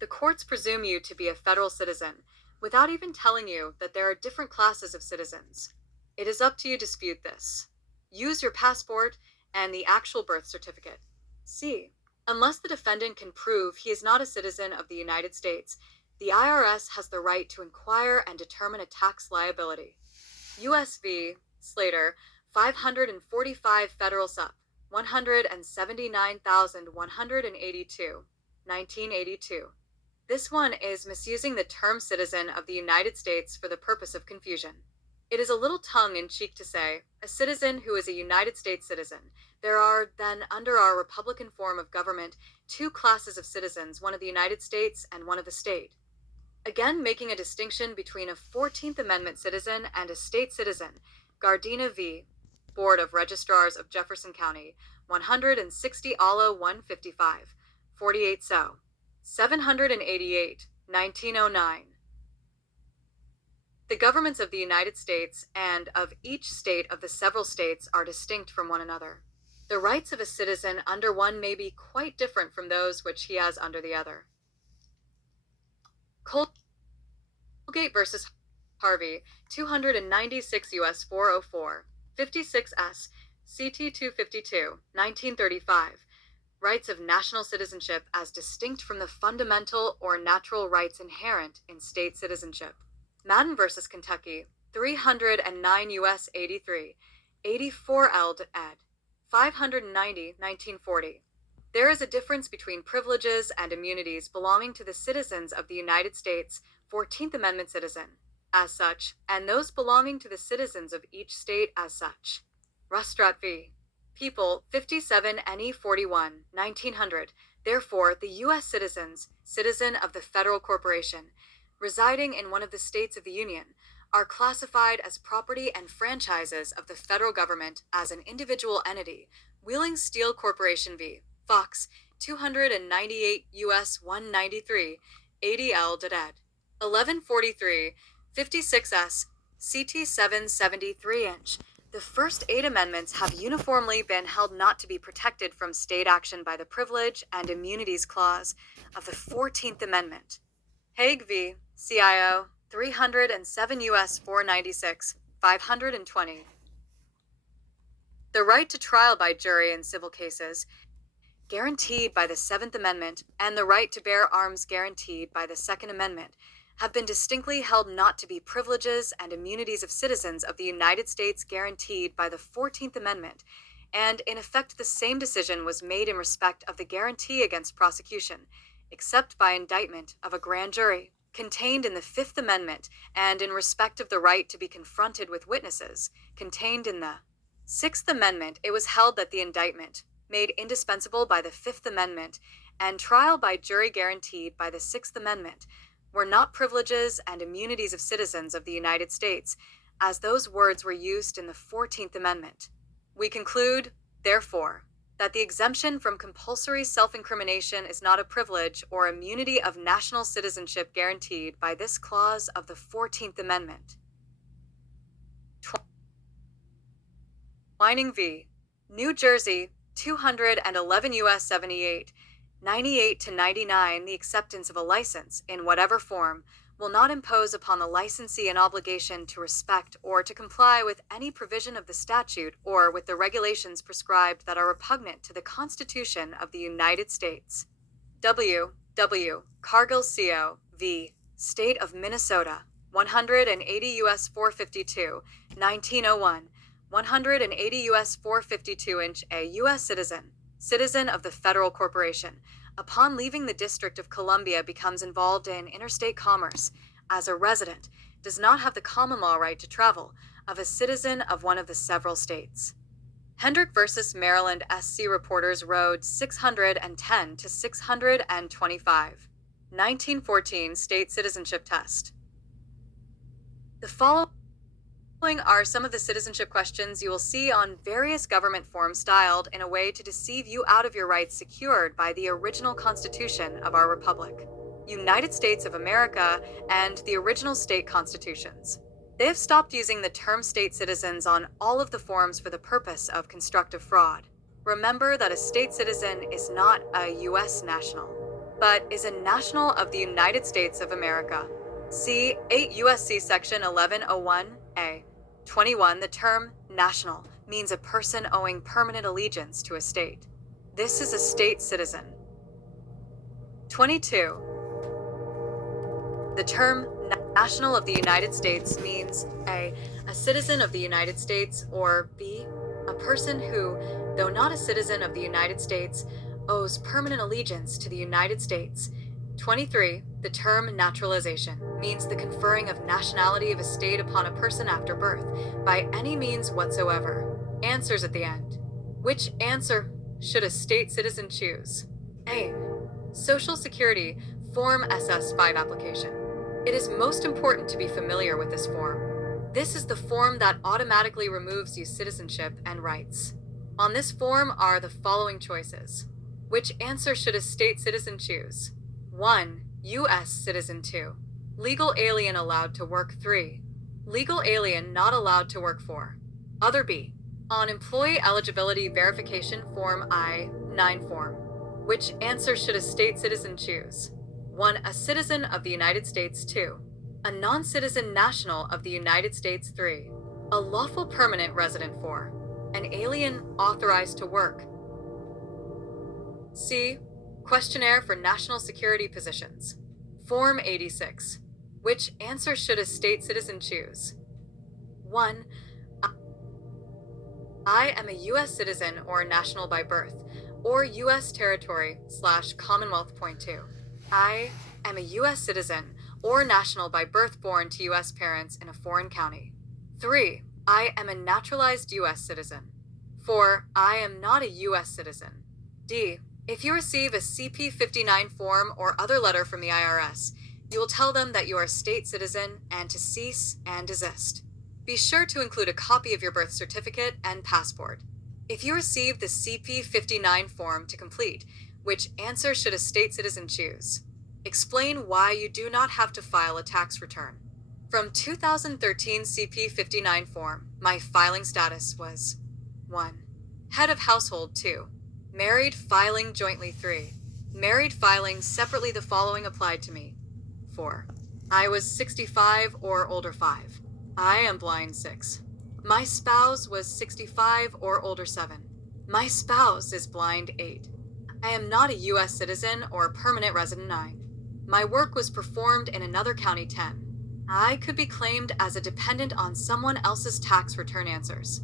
The courts presume you to be a federal citizen without even telling you that there are different classes of citizens. It is up to you to dispute this. Use your passport and the actual birth certificate. C. Unless the defendant can prove he is not a citizen of the United States, the IRS has the right to inquire and determine a tax liability. US v. Slater, 545 Federal Sup. 179,182, 1982. This one is misusing the term citizen of the United States for the purpose of confusion. It is a little tongue-in-cheek to say, a citizen who is a United States citizen. There are, then, under our Republican form of government, two classes of citizens, one of the United States and one of the state. Again, making a distinction between a 14th Amendment citizen and a state citizen, Gardena v. Board of Registrars of Jefferson County, 160 Alla 155, 48 So. 788, 1909. The governments of the United States and of each state of the several states are distinct from one another. The rights of a citizen under one may be quite different from those which he has under the other. Colgate versus Harvey, 296 U.S. 404, 56 S. CT 252, 1935. Rights of national citizenship as distinct from the fundamental or natural rights inherent in state citizenship. Madden versus Kentucky, 309 U.S. 83, 84 L. ed. 590, 1940. There is a difference between privileges and immunities belonging to the citizens of the United States, 14th Amendment citizen, as such, and those belonging to the citizens of each state as such. Rustrat v. People, 57 NE 41, 1900. Therefore, the U.S. citizen of the federal corporation, residing in one of the states of the Union, are classified as property and franchises of the federal government as an individual entity. Wheeling Steel Corporation v. Fox, 298 U.S. 193, 80 L. ed. 1143, 56 S. CT 773 inch. The first 8 amendments have uniformly been held not to be protected from state action by the Privilege and Immunities Clause of the 14th Amendment. Hague v. CIO, 307 U.S. 496, 520. The right to trial by jury in civil cases, guaranteed by the 7th Amendment, and the right to bear arms guaranteed by the 2nd Amendment, have been distinctly held not to be privileges and immunities of citizens of the United States guaranteed by the 14th Amendment, and in effect the same decision was made in respect of the guarantee against prosecution, except by indictment of a grand jury, contained in the 5th Amendment, and in respect of the right to be confronted with witnesses, contained in the 6th Amendment. It was held that the indictment, made indispensable by the 5th Amendment, and trial by jury guaranteed by the 6th Amendment, were not privileges and immunities of citizens of the United States, as those words were used in the 14th Amendment. We conclude, therefore, that the exemption from compulsory self-incrimination is not a privilege or immunity of national citizenship guaranteed by this clause of the 14th Amendment. Twining v. New Jersey, 211 U.S. 78, 98 to 99. The acceptance of a license, in whatever form, will not impose upon the licensee an obligation to respect or to comply with any provision of the statute or with the regulations prescribed that are repugnant to the Constitution of the United States. W. Cargill Co. v. State of Minnesota, 180 U.S. 452, 1901, 180 U.S. 452 inch. A U.S. citizen of the federal corporation, upon leaving the District of Columbia becomes involved in interstate commerce, as a resident, does not have the common law right to travel of a citizen of one of the several states. Hendrick versus Maryland SC Reporters Road 610 to 625. 1914 State Citizenship Test. The following are some of the citizenship questions you will see on various government forms styled in a way to deceive you out of your rights secured by the original Constitution of our Republic, United States of America, and the original state constitutions. They have stopped using the term state citizens on all of the forms for the purpose of constructive fraud. Remember that a state citizen is not a U.S. national. but is a national of the United States of America. C. 8 U.S.C. Section 1101A. 21. The term national means a person owing permanent allegiance to a state. This is a state citizen. 22. The term national of the United States means A. A citizen of the United States, or B. A person who, though not a citizen of the United States, owes permanent allegiance to the United States. 23. The term naturalization means the conferring of nationality of a state upon a person after birth, by any means whatsoever. Answers at the end. Which answer should a state citizen choose? A. Social Security Form SS5 application. It is most important to be familiar with this form. This is the form that automatically removes you citizenship and rights. On this form are the following choices. Which answer should a state citizen choose? 1. U.S. citizen. 2. Legal alien allowed to work. 3. Legal alien not allowed to work. 4. Other B. On Employee Eligibility Verification Form I-9 form. Which answer should a state citizen choose? 1. A citizen of the United States. 2. A non-citizen national of the United States. 3. A lawful permanent resident. 4. An alien authorized to work. C. Questionnaire for National Security Positions. Form 86. Which answer should a state citizen choose? 1. I am a U.S. citizen or national by birth, or U.S. territory / Commonwealth. Point 2. I am a U.S. citizen or national by birth born to U.S. parents in a foreign county. 3. I am a naturalized U.S. citizen. 4. I am not a U.S. citizen. D. If you receive a CP-59 form or other letter from the IRS, you will tell them that you are a state citizen and to cease and desist. Be sure to include a copy of your birth certificate and passport. If you receive the CP-59 form to complete, which answer should a state citizen choose? Explain why you do not have to file a tax return. From 2013 CP-59 form, my filing status was 1. Head of household. 2. Married, filing jointly. 3. Married, filing separately. The following applied to me. 4. I was 65 or older. 5. I am blind. 6. My spouse was 65 or older. 7. My spouse is blind. 8. I am not a U.S. citizen or permanent resident. 9. My work was performed in another county. 10. I could be claimed as a dependent on someone else's tax return. Answers.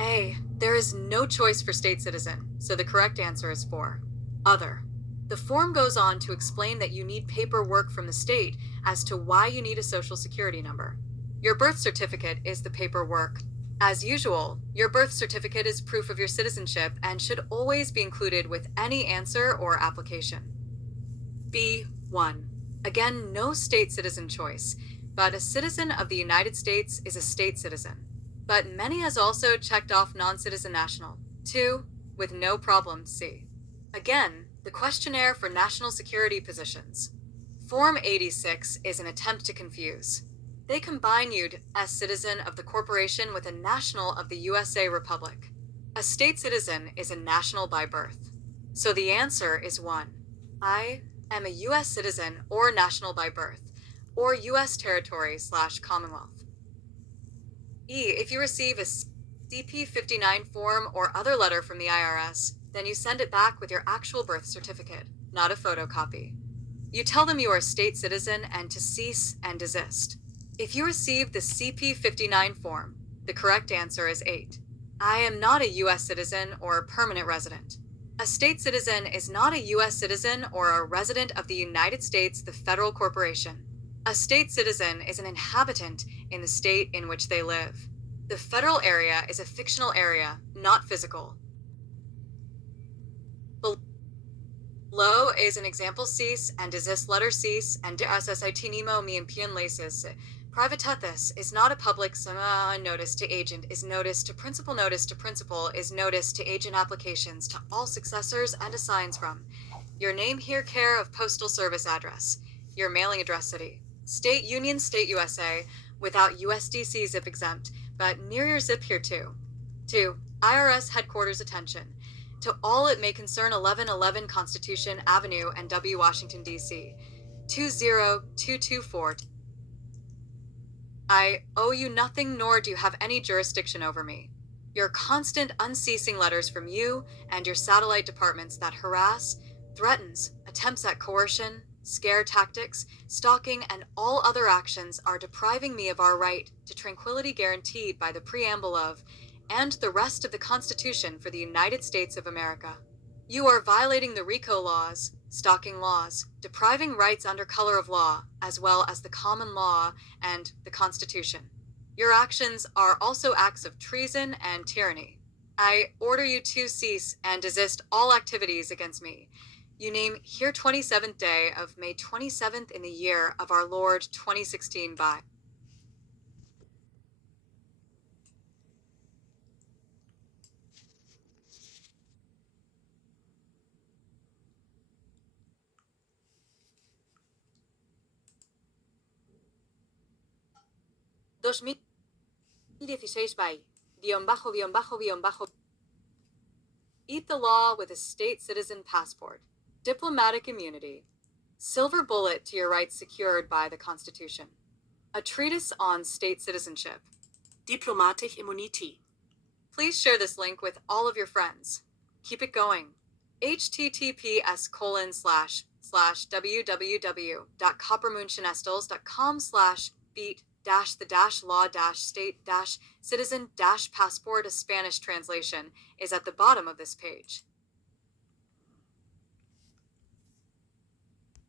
A. There is no choice for state citizen, so the correct answer is 4. Other. The form goes on to explain that you need paperwork from the state as to why you need a social security number. Your birth certificate is the paperwork. As usual, your birth certificate is proof of your citizenship and should always be included with any answer or application. B1. Again, no state citizen choice, but a citizen of the United States is a state citizen. But many has also checked off non-citizen national. 2. With no problem. C. Again, the questionnaire for national security positions. Form 86 is an attempt to confuse. They combine you as citizen of the corporation with a national of the USA Republic. A state citizen is a national by birth. So the answer is 1. I am a U.S. citizen or national by birth, or U.S. territory / Commonwealth. E. If you receive a CP-59 form or other letter from the IRS, then you send it back with your actual birth certificate, not a photocopy. You tell them you are a state citizen and to cease and desist. If you receive the CP-59 form, the correct answer is 8. I am not a U.S. citizen or a permanent resident. A state citizen is not a U.S. citizen or a resident of the United States, the federal corporation. A state citizen is an inhabitant in the state in which they live. The federal area is a fictional area, not physical. Below is an example. Cease and desist letter. Cease and desist nemo me impian lasis. Privatatis is not a public notice to agent is notice to principal. Notice to principal is notice to agent. Applications to all successors and assigns from your name here, care of postal service address, your mailing address, city, state, union, state, USA, without USDC zip exempt, but near your zip here too. 2. IRS headquarters attention. To all it may concern 1111 Constitution Avenue, NW, Washington, D.C. 20224. I owe you nothing, nor do you have any jurisdiction over me. Your constant, unceasing letters from you and your satellite departments that harass, threatens, attempts at coercion, scare tactics, stalking, and all other actions are depriving me of our right to tranquility guaranteed by the preamble of and the rest of the Constitution for the United States of America. You are violating the RICO laws, stalking laws, depriving rights under color of law, as well as the common law and the Constitution. Your actions are also acts of treason and tyranny. I order you to cease and desist all activities against me. You name here 27th day of May 27th in the year of our Lord 2016 by. Dos mil 16 by guión bajo guión bajo guión bajo. Eat the law with a state citizen passport. Diplomatic immunity. Silver bullet to your rights secured by the Constitution. A treatise on state citizenship. Diplomatic immunity. Please share this link with all of your friends. Keep it going. https://www.coppermoonchenestles.com/beat-the-law-state-citizen-passport. A Spanish translation is at the bottom of this page.